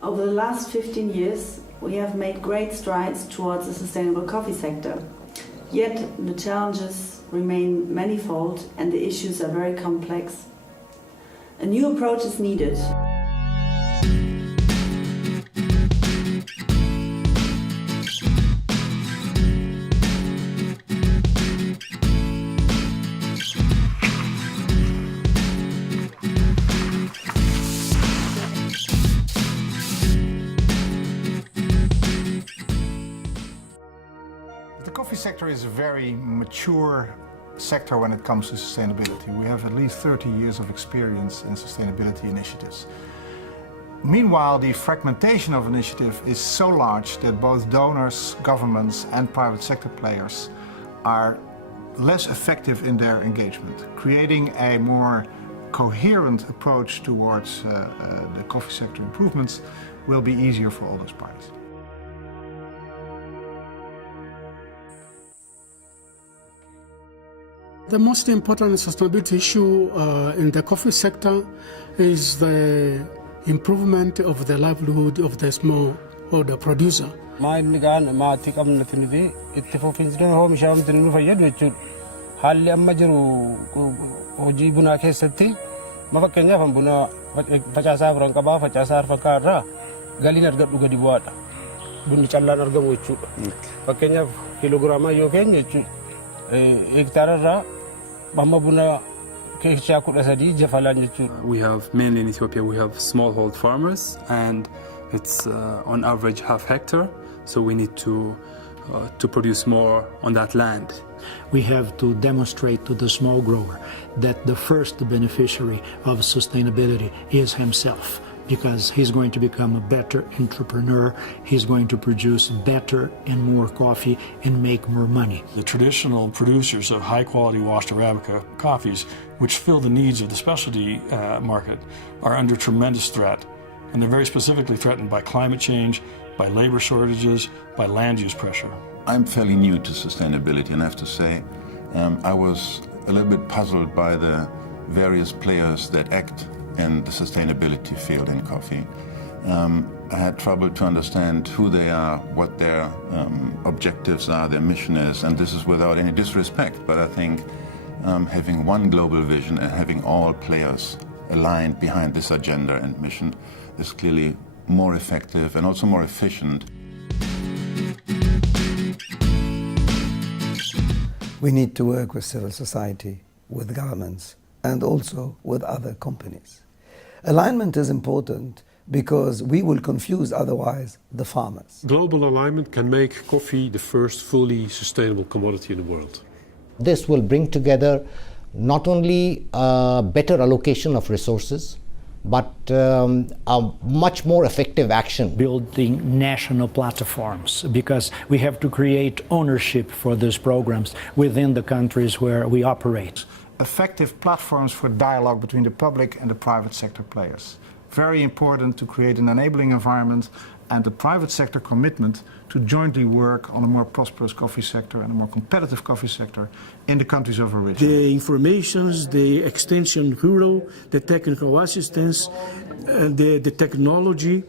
Over the last 15 years, we have made great strides towards a sustainable coffee sector. Yet the challenges remain manifold and the issues are very complex. A new approach is needed. The coffee sector is a very mature sector when it comes to sustainability. We have at least 30 years of experience in sustainability initiatives. Meanwhile, the fragmentation of initiative is so large that both donors, governments and private sector players are less effective in their engagement. Creating a more coherent approach towards the coffee sector improvements will be easier for all those parties. The most important sustainability issue in the coffee sector is the improvement of the livelihood of the smallholder producer. Haalli amma jiru hojii bunaa keessatti fakkeenyaaf buna facaasaa biran qabaa facaasaa harfakaa irraa galiin argadhu gadi bu'aadha. Bunni callaan argamu jechuudha. Fakkeenyaaf kiilogiraamaa yoo keenya jechuudha hektaara irraa amma buna keessaa 13 jafalaan jechuudha. We have mainly in Ethiopia we have smallhold farmers and it's on average half hectare, so we need to produce more on that land. We have to demonstrate to the small grower that the first beneficiary of sustainability is himself, because he's going to become a better entrepreneur, he's going to produce better and more coffee and make more money. The traditional producers of high-quality washed Arabica coffees, which fill the needs of the specialty market, are under tremendous threat. And they're very specifically threatened by climate change, by labor shortages, by land use pressure. I'm fairly new to sustainability, and I have to say I was a little bit puzzled by the various players that act in the sustainability field in coffee. I had trouble to understand who they are, what their objectives are, their mission is, and this is without any disrespect, but I think having one global vision and having all players aligned behind this agenda and mission is clearly more effective and also more efficient. We need to work with civil society, with governments, and also with other companies. Alignment is important because we will confuse otherwise the farmers. Global alignment can make coffee the first fully sustainable commodity in the world. This will bring together not only better allocation of resources, but a much more effective action. Building national platforms, because we have to create ownership for these programs within the countries where we operate. Effective platforms for dialogue between the public and the private sector players. Very important to create an enabling environment and the private sector commitment to jointly work on a more prosperous coffee sector and a more competitive coffee sector in the countries of origin. The informations, the extension bureau, the technical assistance, the technology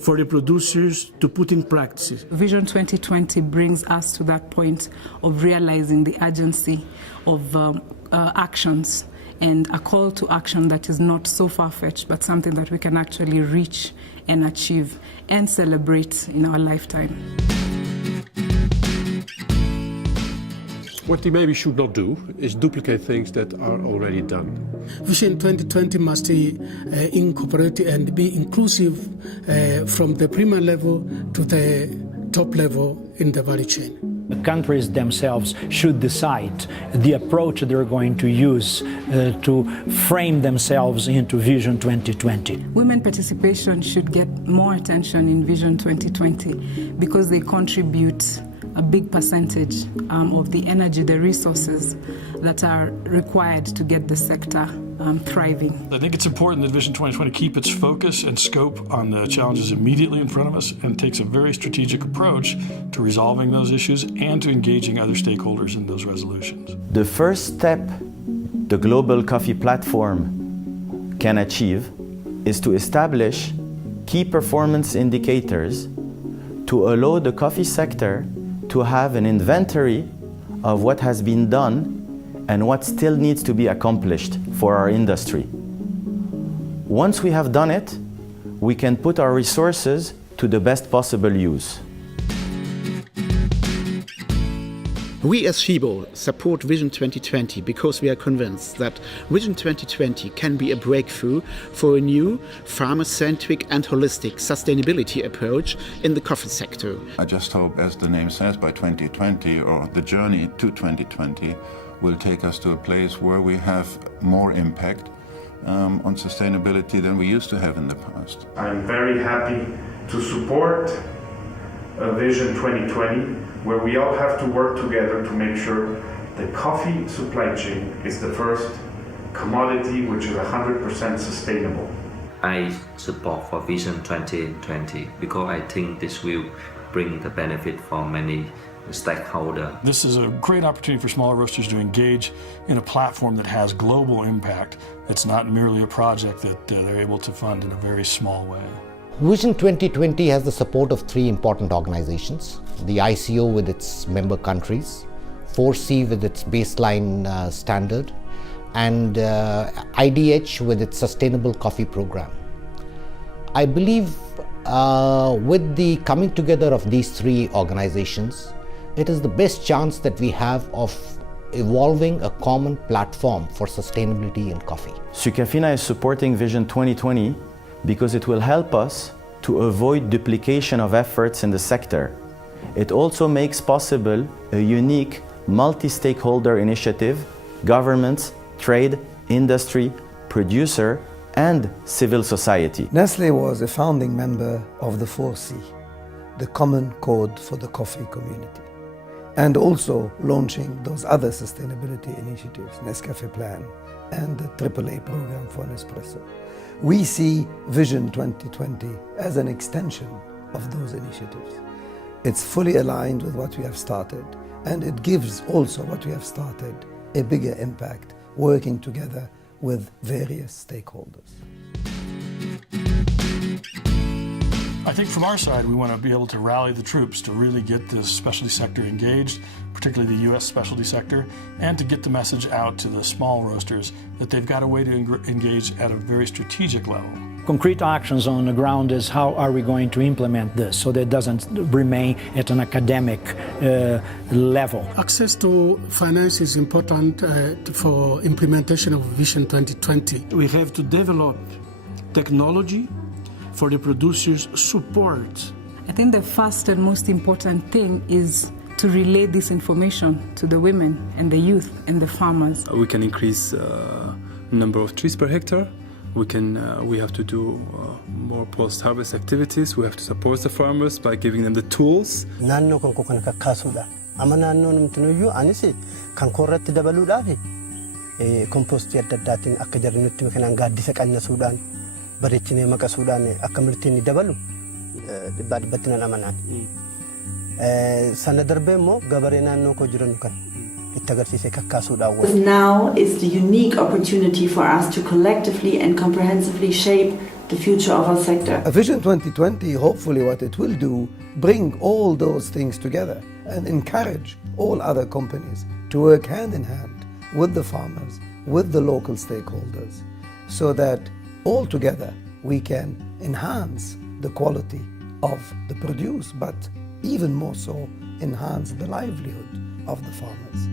for the producers to put in practice. Vision 2020 brings us to that point of realizing the urgency of actions and a call to action that is not so far-fetched, but something that we can actually reach and achieve and celebrate in our lifetime. What they maybe should not do is duplicate things that are already done. Vision 2020 must incorporate and be inclusive from the premier level to the top level in the value chain. The countries themselves should decide the approach they're going to use to frame themselves into Vision 2020. Women participation should get more attention in Vision 2020 because they contribute a big percentage of the energy, the resources that are required to get the sector thriving. I think it's important that Vision 2020 keep its focus and scope on the challenges immediately in front of us and takes a very strategic approach to resolving those issues and to engaging other stakeholders in those resolutions. The first step the Global Coffee Platform can achieve is to establish key performance indicators to allow the coffee sector to have an inventory of what has been done and what still needs to be accomplished for our industry. Once we have done it, we can put our resources to the best possible use. We as FIBO support Vision 2020 because we are convinced that Vision 2020 can be a breakthrough for a new, farmer-centric and holistic sustainability approach in the coffee sector. I just hope, as the name says, by 2020, or the journey to 2020, will take us to a place where we have more impact on sustainability than we used to have in the past. I'm very happy to support Vision 2020, where we all have to work together to make sure the coffee supply chain is the first commodity which is 100% sustainable. I support for Vision 2020 because I think this will bring the benefit for many stakeholders. This is a great opportunity for smaller roasters to engage in a platform that has global impact. It's not merely a project that they're able to fund in a very small way. Vision 2020 has the support of three important organizations: the ICO with its member countries, 4C with its baseline standard, and IDH with its sustainable coffee program. I believe with the coming together of these three organizations, it is the best chance that we have of evolving a common platform for sustainability in coffee. Sucafina is supporting Vision 2020 because it will help us to avoid duplication of efforts in the sector. It also makes possible a unique multi-stakeholder initiative: governments, trade, industry, producer, and civil society. Nestlé was a founding member of the 4C, the Common Code for the Coffee Community, and also launching those other sustainability initiatives, Nescafé Plan and the AAA program for Nespresso. We see Vision 2020 as an extension of those initiatives. It's fully aligned with what we have started, and it gives also what we have started a bigger impact, working together with various stakeholders. I think from our side, we want to be able to rally the troops to really get the specialty sector engaged, particularly the U.S. specialty sector, and to get the message out to the small roasters that they've got a way to engage at a very strategic level. Concrete actions on the ground is how are we going to implement this so that it doesn't remain at an academic level. Access to finance is important for implementation of Vision 2020. We have to develop technology for the producers' support. I think the first and most important thing is to relay this information to the women and the youth and the farmers. We can increase number of trees per hectare. We have to do more post-harvest activities. We have to support the farmers by giving them the tools. Naannoo kan koo kana kakkaasuudha. Amma naannoo namtinuyyuu anis kan koorratti dabaluudhaaf kompoostii adda addaatiin akka jarri nutti kanaan gaaddisa qannasuudhaan bareechinee maqasuudhaan akka mirtiin dabalu dhibbaa dhibbatti nan amanaan. Sana darbee immoo gabaree naannoo koo jiran kan now is the unique opportunity for us to collectively and comprehensively shape the future of our sector. A Vision 2020, hopefully what it will do, bring all those things together and encourage all other companies to work hand in hand with the farmers, with the local stakeholders, so that all together we can enhance the quality of the produce, but even more so enhance the livelihood of the farmers.